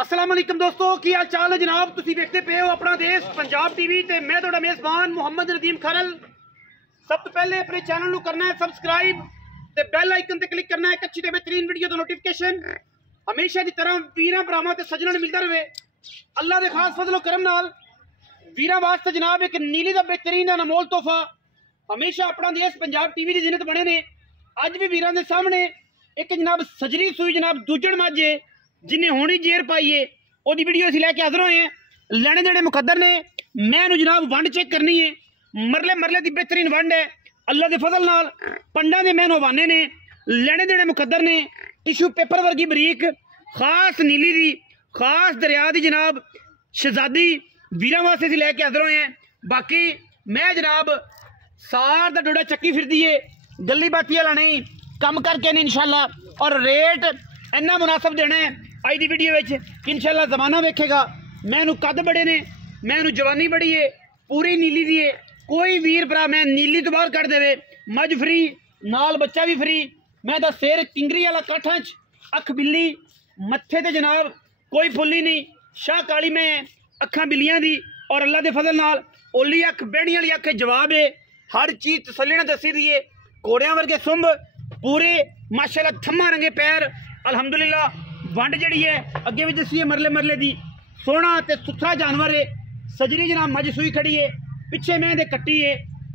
अस्सलाम वालेकुम दोस्तों, की हाल चाल है जनाब। तुसी देखते पे हो अपना देश पंजाब टीवी ते मैं तुहाडा मेज़बान मुहम्मद नदीम खरल। सब तो पहले अपने चैनल को करना है सब्सक्राइब ते बेल आइकन ते क्लिक करना है एक अच्छी ते बेहतरीन वीडियो दा नोटिफिकेशन हमेशा की तरह वीरां भरावां ते सज्जणां नूं मिलदा रहे। अल्लाह दे खास फजलो करम नाल वीरां वास्ते जनाब एक नीली दा बेहतरीन अनमोल तोहफा हमेशा अपना देश पंजाब टीवी की जिन्नत बने ने। अज भी वीरां दे सामने एक जनाब सजरी सूई जनाब दूजण मझ जिन्हें होनी जेर पाई है ओदी वीडियो असीं लैके हाज़र होए हैं। लैने देने मुकद्दर ने, मैं जनाब वंड चेक करनी है, मरले मरले की बेहतरीन वंड है अल्लाह के फजल नाल। पंडा के मैन हवाने ने, लैने देने मुकद्दर ने, टिशू पेपर वर्गी बरीक खास नीली दी खास दरिया की जनाब शहजादी वीरां वास्ते असीं लैके हाज़र होए हैं। बाकी मैं जनाब सार दा डोडा चक्की फिरदी है, गली बाती वाला नहीं, कम करके नहीं इंशाल्लाह। और रेट इन्ना मुनासिब देना है अज की वीडियो इंशाल्लाह। जमाना वेखेगा, मैनू कद बड़े ने, मैनू जवानी बड़ी है, पूरी नीली दी है। कोई वीर भरा मैं नीली तो बाहर कट देवे, मझ फ्री नाल बच्चा भी फ्री। मैं तो सिर किंगरी वाला काठा च, अख बिल्ली, मत्थे ते जनाब कोई फुल्ली नहीं, शाह काली में अखा बिल्लियां दी। और अल्लाह के फजल नाल ओली अख बेड़ी वाली अख जवाब है, हर चीज़ तसल्ली ने दसी दी है। घोड़ियां वर्गे सुंब पूरे माशाल्लाह, थम्मा रंगे पैर अल्हम्दुलिल्लाह। वंड जड़ी है अगे भी दसी है मरले मरले दी, सोहना ते सुथरा जानवर है। सजरी जनाब मझ सूई खड़ी है, पिछे मैं दे कट्टी है,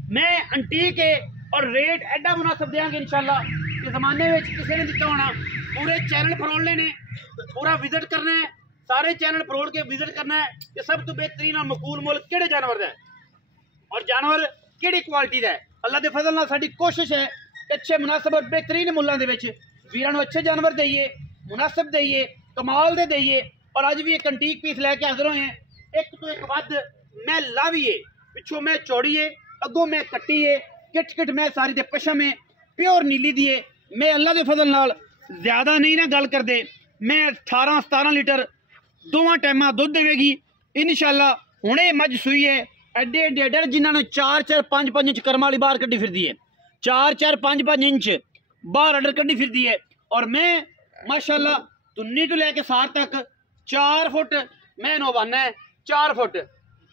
मैं अंटीक है। और रेट एडा मुनासिब देंगे इंशाल्लाह कि जमाने में किसी ने दिता होना। पूरे चैनल फरोलने ने, पूरा विजिट करना है, सारे चैनल फरोल के विजिट करना है कि सब तो बेहतरीन और मकबूल मुल किहड़े जानवर का है और जानवर किहड़ी क्वालिटी का है। अल्लाह के फजल नाल साडी कोशिश है कि अच्छे मुनासिब और बेहतरीन मुल्लां दे विच वीरां नूं अच्छे जानवर दईए, मुनासिब दईए, कमाल दे दईए। और अज भी एक अंटीक पीस लैके हाजिर होए हैं, एक तो एक वध मैं लावी है, पिछों मैं चौड़ी है, अगों मैं कट्टी है, किट किट मैं सारी दे पशम है, प्योर नीली दी है। मैं अल्लाह के फजल नाल ज़्यादा नहीं ना गल करदे, मैं 18-17 लीटर दोवां टाइमां दुध देवेगी इंशाल्लाह। हुणे मझ सूई है एडे एडे एडे जिन्होंने 4-4, 5-5 इंच कर्म वाली बाहर कड्डी फिरदी है, 4-4, 5-5 इंच बाहर अडर कड्डी फिरदी है। और मैं माशाल्लाह तुन्नी तो लैके सार तक 4 फुट मैं नवाना है, 4 फुट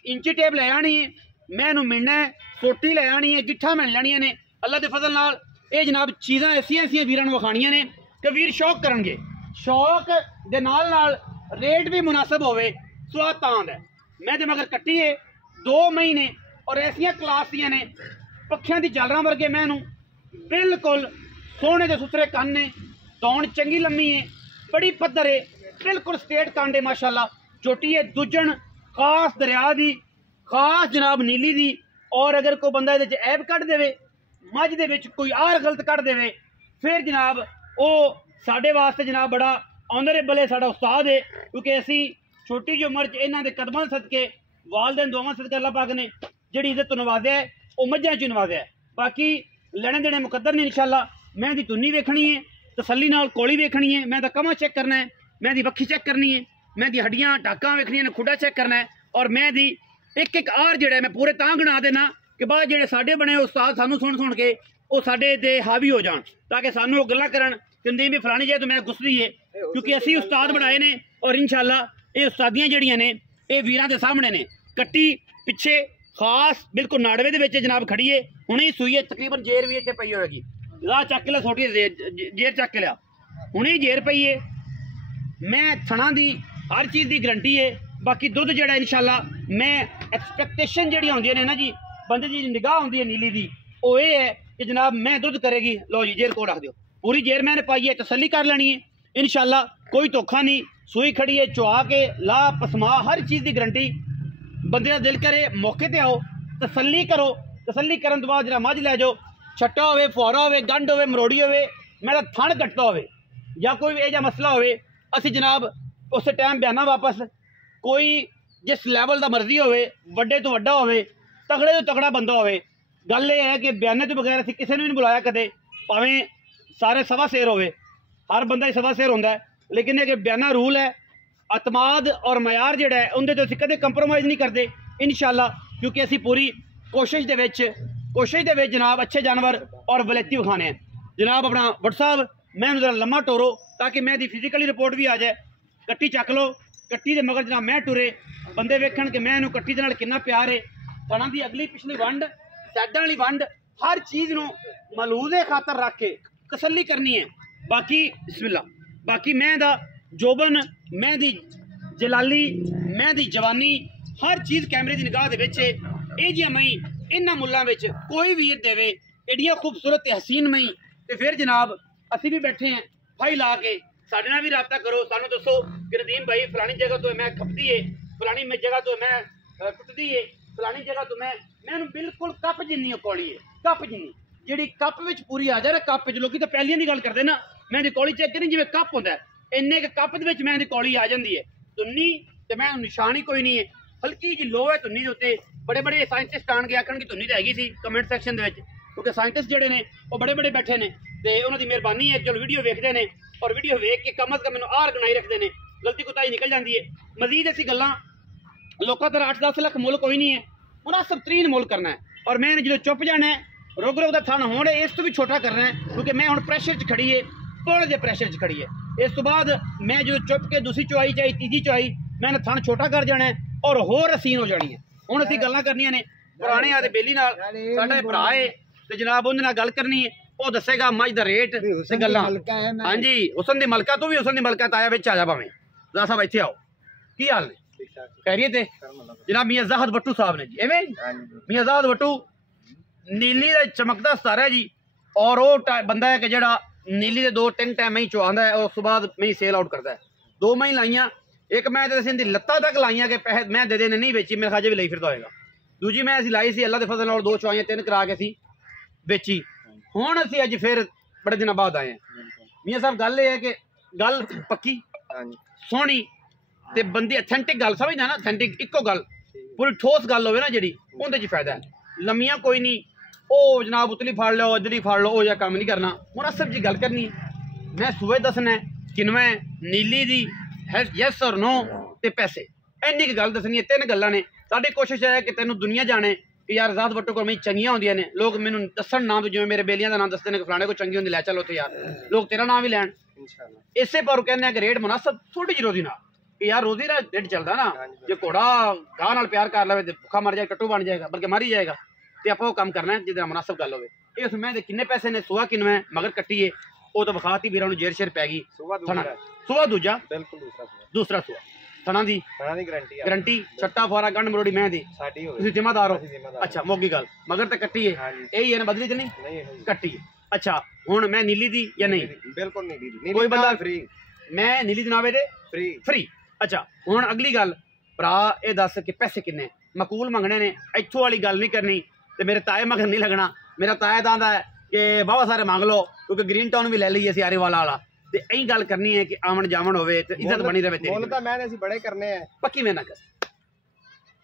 इंची टेप ले आनी है, मैं मिलना है, सोटी ले आनी है, गिट्ठा मिल जानिया ने अल्लाह के फजल नाल। ये जनाब चीज़ां ऐसियां ऐसियां वीरां नूं विखाणियां ने कि वीर शौक करनगे, शौक दे नाल रेट भी मुनासिब होवे, स्वाद तां दा। मैं तो मगर कट्टी है 2 महीने और ऐसियां क्लास दियां ने, पक्खियां दी झालरां वर्गे मैनू बिल्कुल सोहने दे सुथरे कन्न ने, दौड़ चंगी लम्मी है, बड़ी पद्धर है, बिल्कुल स्टेट कांडे माशाल्लाह। चोटी है दूजण खास दरिया दी खास जनाब नीली दी। और अगर कोई बंदा ये ऐब कढ़ देवे, मझ दे विच कोई आर गलत कढ़ देवे, फिर जनाब वो साडे वास्ते जनाब बड़ा ऑनरेबल है, साडा उस्ताद है। क्योंकि असी छोटी जी उम्र च इन्हां दे कदमां सदके वालदैन दोवां सदके अल्लाह पाक ने जिहड़ी इज्जत तो नवाज़िया है वो मझां च नवाज़िया है। बाकी लैने देने मुकद्दर ने इंशाल्लाह। मैं दी तुन्नी वेखनी है, तसल्ली नाल कोली वेखनी है, मैं दा कमा चेक करना है, मैं दी वक्खी चेक करनी है, मैं दी हड्डियां टाकां वेखनियां ने, खुडा चेक करना है। और मैं दी एक एक आर जिहड़ा मैं पूरे तां गिना देना कि बाद जिहड़े साडे बने उस्ताद सानू सुन के वो साडे ते हावी हो जान, ताकि सानू वो गल्लां करन कि भी फलानी जगह तो मैं गुस्सी है। क्योंकि असी उस्ताद बनाए ने और इंशाल्लाह ये उस्तादियां जिहड़ियां ने ये वीरां दे सामने ने। कट्टी पिछे खास बिल्कुल नाड़वे दे विच जनाब खड़ी है, हुणे सूई है, तकरीबन जेर भी इत्थे पई होएगी। ला चक लिया छोटी जेर चक लिया, हुणे जेर पई है। मैं थणा दी हर चीज़ की गारंटी है। बाकी दुध जड़ा इंशाल्लाह मैं एक्सपैक्टेशन जी होंदियां ने ना जी, बंदे की निगाह होंदी है नीली दी, वो ये है कि जनाब मैं दुध करेगी। लो जी जेर को रख दो, पूरी जेर मैंने पाई है, तसल्ली कर लेनी है इंशाल्लाह, कोई धोखा नहीं। सूई खड़ी है, चुहा के ला पसमा हर चीज़ की गारंटी। बंदे का दिल करे मौके पर आओ, तसल्ली करो, तसल्ली करन तो बाद जरा मझ लै जाओ, छट्टा होवे, फुहारा होवे, गंढ होवे, मरोड़ी होवे, मेरा थण कटता होवे या कोई यह मसला होवे, असी जनाब उस टाइम बयाना वापस। कोई जिस लैवल का मर्जी होवे, वड्डे तो वड्डा होवे, तगड़े तो तगड़ा बंदा होवे, गल ये है कि बयाने तो बगैर असी किसी ने नहीं बुलाया कदे, भावें सारे सवा शेर होवे, हर बंदा ही सवा शेर होंदा है। लेकिन ये बयाना रूल है, अतमाद और मयार जिहड़ा है उनदे तो असी कदे कंप्रोमाइज़ नहीं करते इंशाल्लाह। क्योंकि असी पूरी कोशिश दे जनाब अच्छे जानवर और वलैती विखाने हैं। जनाब अपना व्हाट्सएप मैं जरा लम्मा टोरो ताकि मैं दी फिजिकली रिपोर्ट भी आ जाए। कट्टी चक लो, ਕੱਟੀ ਦੇ ਮਗਰ ਜਨਾਬ ਮੈਂ ਟੁਰੇ ਬੰਦੇ ਵੇਖਣ ਕਿ ਮੈਂ ਇਹਨੂੰ ਕੱਟੀ ਦੇ ਨਾਲ ਕਿੰਨਾ ਪਿਆਰ ਹੈ। ਥਣਾ ਦੀ ਅਗਲੀ ਪਿਛਲੀ ਵੰਡ ਸਾਈਡਾਂ ਵਾਲੀ ਵੰਡ हर चीज़ ਨੂੰ ਮਲੂਜ਼ੇ खातर रख के तसल्ली करनी है। बाकी बिस्मिल्ला बाकी मैं दा जोबन मैं दी जलाली मैं दी जवानी हर चीज़ कैमरे की निगाह दे विच ये जी मई इन्हां मुल्लां विच कोई वीर देवे एडियां खूबसूरत हसीन मई ते फिर जनाब असी भी बैठे हैं फाई ला के साडे नाल भी रब्ता करो। सानू दसो कि नदीम भाई फलानी जगह तो मैं खपदी है फलानी जगह तो मैं टुटदी है फलानी जगह तो मैं बिल्कुल कप जिन्नी कौड़ी है कप जिन्नी ਜਿਹੜੀ ਕੱਪ ਵਿੱਚ ਪੂਰੀ ਆ ਜਾਏ ਨਾ ਕੱਪ ਵਿੱਚ ਲੋਕੀ ਤਾਂ ਪਹਿਲੀਆਂ ਦੀ ਗੱਲ ਕਰਦੇ ਨਾ ਮੈਂ ਦੀ ਕੌਲੀ ਚੈੱਕ ਕਰੀ ਜਿਵੇਂ ਕੱਪ ਹੁੰਦਾ ਇੰਨੇ ਕ ਕੱਪ ਦੇ ਵਿੱਚ ਮੈਂ ਦੀ ਕੌਲੀ ਆ ਜਾਂਦੀ ਹੈ ਧੁੰਨੀ ਤੇ ਮੈਂ ਨਿਸ਼ਾਨ ਹੀ ਕੋਈ ਨਹੀਂ ਹੈ ਹਲਕੀ ਜਿਹੀ ਲੋਹ ਹੈ ਧੁੰਨੀ ਦੇ ਉੱਤੇ ਬੜੇ ਬੜੇ ਸਾਇੰਟਿਸਟ ਆਣਗੇ ਆਖਣਗੇ ਧੁੰਨੀ ਤਾਂ ਹੈਗੀ ਸੀ ਕਮੈਂਟ ਸੈਕਸ਼ਨ ਦੇ ਵਿੱਚ ਕਿਉਂਕਿ ਸਾਇੰਟਿਸਟ ਜਿਹੜੇ ਨੇ ਉਹ ਬੜੇ ਬੜੇ ਬੈਠੇ ਨੇ ਤੇ ਉਹਨਾਂ ਦੀ ਮਿਹਰਬਾਨੀ ਹੈ ਚਲੋ ਵੀਡੀਓ ਵੇਖਦੇ ਨੇ ਔਰ ਵੀਡੀਓ ਵੇਖ ਕੇ ਕਮ ਅਜ਼ ਕਮ ਮੈਨੂੰ ਆਰ ਗਣਾਈ ਰੱਖਦੇ ਨੇ ਗਲਤੀ ਕੋਤਾਹੀ ਨਿਕਲ ਜਾਂਦੀ ਹੈ। ਮਜ਼ੀਦ ਅਸੀਂ ਗੱਲਾਂ ਲੋਕਾਂ ਦਾ 8-10 ਲੱਖ ਮੁੱਲ ਕੋਈ ਨਹੀਂ ਹੈ ਮੁਨਾਸਬ ਤਰੀਨ ਮੁੱਲ ਕਰਨਾ ਹੈ ਔਰ ਮੈਂ ਜਦੋਂ ਚੁੱਪ ਜਾਣਾ ਹੈ रुक रुक का थन होने इस तो भी छोटा करना है क्योंकि मैं हुण प्रैशर च खड़ी है थोड़े जे प्रैशर च खड़ी है। इस तो बाद मैं जो चुप के दूसरी चुआई चाहे तीजी चुआई मैंने थन छोटा कर जाना है और होर हसीन हो जानी है। हुण असीं गल्लां करनियां ने पुराने आदे बेली नाल साडा भरा है ते जनाब उहदे नाल गल करनी है वो दसेगा मझ दा रेट ते गल्लां। हां जी हुसन दी मलका तू भी हुसन दी मलका ताया विच आ जा भावें दा साहब इत्थे आओ की हाल ने खैरियत है जनाब मियां ज़ाहद भट्टू साहब ने जी एवें मियां ज़ाहद भट्टू नीली का चमकदा सितारा है जी और वो बंदा है कि जड़ा नीली के 2-3 टाइम ही चुआंदा है और उस बाद मैं सेल आउट करता है 2 मई लाइया एक मैं तो लत्ता तक लाइया कि पैसे मैं दे देने नहीं बेची मेरे खाजे भी लाई फिरदा होएगा दूजी मैं असी लाई सी अल्लाह के फजल नाल 2 चुआइयां 3 करा के सी बेची हुण असी अज फिर बड़े दिन बाद आए हैं। मियां साहब गल ये है कि गल पक्की सोहनी ते बंदी अथेंटिक गल समझदा ना अथेंटिक इक्को गल पूरी ठोस गल होवे ना जिहड़ी उहदे च फायदा है लम्मियां कोई नहीं ਉਹ ਜਨਾਬ ਉਤਲੀ ਫੜ ਲਓ ਇੱਧਰ ਹੀ ਫੜ ਲਓ ਉਹ ਜਿਹਾ ਕੰਮ ਨਹੀਂ ਕਰਨਾ ਮੁਨਾਸਬ ਜੀ ਗੱਲ ਕਰਨੀ ਮੈਂ ਸੂਏ ਦੱਸਣਾ ਕਿਨਵੇਂ ਨੀਲੀ ਦੀ ਯੈਸ ਔਰ ਨੋ ਤੇ ਪੈਸੇ ਇੰਨੀ ਕੁ ਗੱਲ ਦੱਸਣੀ ਹੈ। 3 ਗੱਲਾਂ ਨੇ ਸਾਡੀ ਕੋਸ਼ਿਸ਼ ਹੈ ਕਿ ਤੈਨੂੰ ਦੁਨੀਆ ਜਾਣੇ ਕਿ ਯਾਰ ਜ਼ਾਤ ਵੱਟੋ ਕੋਲ ਮੈਂ ਚੰਗੀਆਂ ਹੁੰਦੀਆਂ ਨੇ ਲੋਕ ਮੈਨੂੰ ਦੱਸਣ ਨਾਮ ਜਿਵੇਂ ਮੇਰੇ ਬੇਲੀਆਂ ਦਾ ਨਾਮ ਦੱਸਦੇ ਨੇ ਕਿ ਫਲਾਣੇ ਕੋ ਚੰਗੀ ਹੁੰਦੀ ਲੈ ਚੱਲ ਉੱਥੇ ਯਾਰ ਲੋਕ ਤੇਰਾ ਨਾਮ ਵੀ ਲੈਣ ਇਨਸ਼ਾਅੱਲਾ ਇਸੇ ਪਰ ਕਹਿੰਦੇ ਆ ਕਿ ਰੇਟ ਮੁਨਾਸਬ ਥੋੜੀ ਜਿਹੀ ਰੋਜ਼ੀ ਨਾਲ ਕਿ ਯਾਰ ਰੋਜ਼ੀ ਦਾ ਰੇਟ ਚੱਲਦਾ ਨਾ ਜੇ ਘੋੜਾ ਗਾਂ ਨਾਲ ਪਿਆਰ ਕਰ ਲਵੇ ਤੇ ਭੁੱਖਾ ਮਰ ਜਾਏ ਟੱਟੂ ਬਣ ਜਾਏਗਾ ਬਲਕਿ ਮਰ ਹੀ ਜਾਏਗਾ ਤੇ ਆਪਾਂ ਉਹ ਕੰਮ ਕਰਨਾ ਜਿਹਦਾ ਮੁਨਾਸਬ ਗੱਲ ਹੋਵੇ। ਇਹ ਉਸ ਮੈਂ ਦੇ ਕਿੰਨੇ ਪੈਸੇ ਨੇ ਸੂਆ ਕਿਨਵੇਂ ਮਗਰ ਕੱਟੀਏ ਉਹ ਤਾਂ ਵਿਖਾਤੀ ਵੀਰਾਂ ਨੂੰ ਜੇਰ ਸ਼ੇਰ ਪੈ ਗਈ ਸੂਆ ਦੂਜਾ ਬਿਲਕੁਲ ਦੂਸਰਾ ਸੂਆ ਥਣਾ ਦੀ ਗਰੰਟੀ ਛੱਟਾ ਫੁਆਰਾ ਗੰਢ ਮਰੋੜੀ ਮੈਂ ਦੀ ਸਾਡੀ ਹੋਵੇ ਤੁਸੀਂ ਜ਼ਿੰਮੇਦਾਰ ਹੋ ਅੱਛਾ ਮੋਗੀ ਗੱਲ ਮਗਰ ਤਾਂ ਕੱਟੀਏ ਇਹੀ ਹੈ ਨਾ ਬਦਲੀ ਚ ਨਹੀਂ ਕੱਟੀਏ ਅੱਛਾ ਹੁਣ ਮੈਂ ਨੀਲੀ ਦੀ ਜਾਂ ਨਹੀਂ ਬਿਲਕੁਲ ਨੀਲੀ ਕੋਈ ਬੰਦਾ ਫ੍ਰੀ ਮੈਂ ਨੀਲੀ ਜਨਾਬੇ ਦੇ ਫ੍ਰੀ ਅੱਛਾ ਹੁਣ ਅਗਲੀ ਗੱਲ ਭਰਾ ਇਹ ਦੱਸ ਕਿ ਪੈਸੇ ਕਿੰਨੇ ਮਕੂਲ ਮੰਗਣੇ ਨੇ ਇੱਥੋਂ ਵਾਲੀ ਗੱਲ ਨਹੀਂ ਕਰਨੀ ਤੇ ਮੇਰੇ ਤਾਏ ਮਗਰ ਨਹੀਂ ਲੱਗਣਾ मेरा ताया दादा है कि बहुत सारे मांग लो क्योंकि ग्रीन टाउन भी ले लीए सियारे वाला ते यही गल करनी है कि आमन जामन होवे ते इज्जत बनी रहे तेरी। मोल तां मैंने ਅਸੀਂ बड़े करने हैं पक्की में ना कर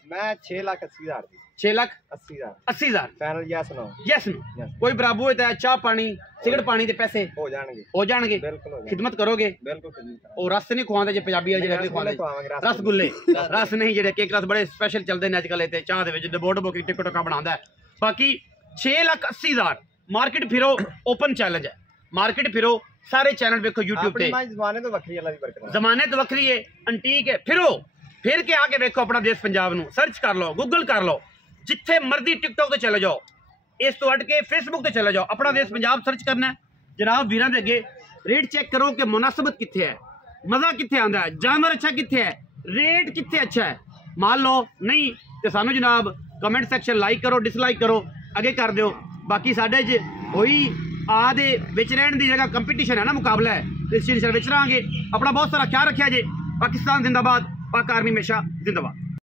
मैं 6,80,000 6,80,000 फाइनल यस नो कोई बराबू है चाह पानी सिगरेट पानी दे पैसे हो जाणगे बिल्कुल खिदमत करोगे बिल्कुल और रस नहीं खवांदे जे पंजाबी जेडे खवांदे रसगुल्ले रस नहीं जेडे केक रस बड़े स्पेशल चलदे ने अजकल ते चाह दे विच बोट बोकी टिक टोका बनांदा है। बाकी 6,80,000 मार्केट फिरो ओपन चैलेंज है मार्केट फिरो सारे चैनल देखो यूट्यूब पे जमाने तो वक्री है अंटीक है फिरो फिर के आके देखो अपना देश पंजाब नू सर्च कर लो गूगल कर लो जिथे मर्जी टिकटॉक ते चले जाओ इस तो हट के फेसबुक ते चले जाओ अपना देश पंजाब सर्च करना है जनाब वीरां दे अगे रेट चेक करो कि मुनासबत कित्थे है मजा कित्थे आंदा है जानवर अच्छा कित्थे है रेट कित्थे अच्छा है मान लो नहीं तो सानू जनाब कमेंट सेक्शन लाइक करो डिसलाइक करो अगे कर दो। बाकी साढ़े च होई आदे विच रहने की जगह कंपीटिशन है ना मुकाबला है इस चीज़ विच रहांगे अपना बहुत सारा ख्याल रखा जे। पाकिस्तान जिंदाबाद पाक आर्मी हमेशा जिंदाबाद।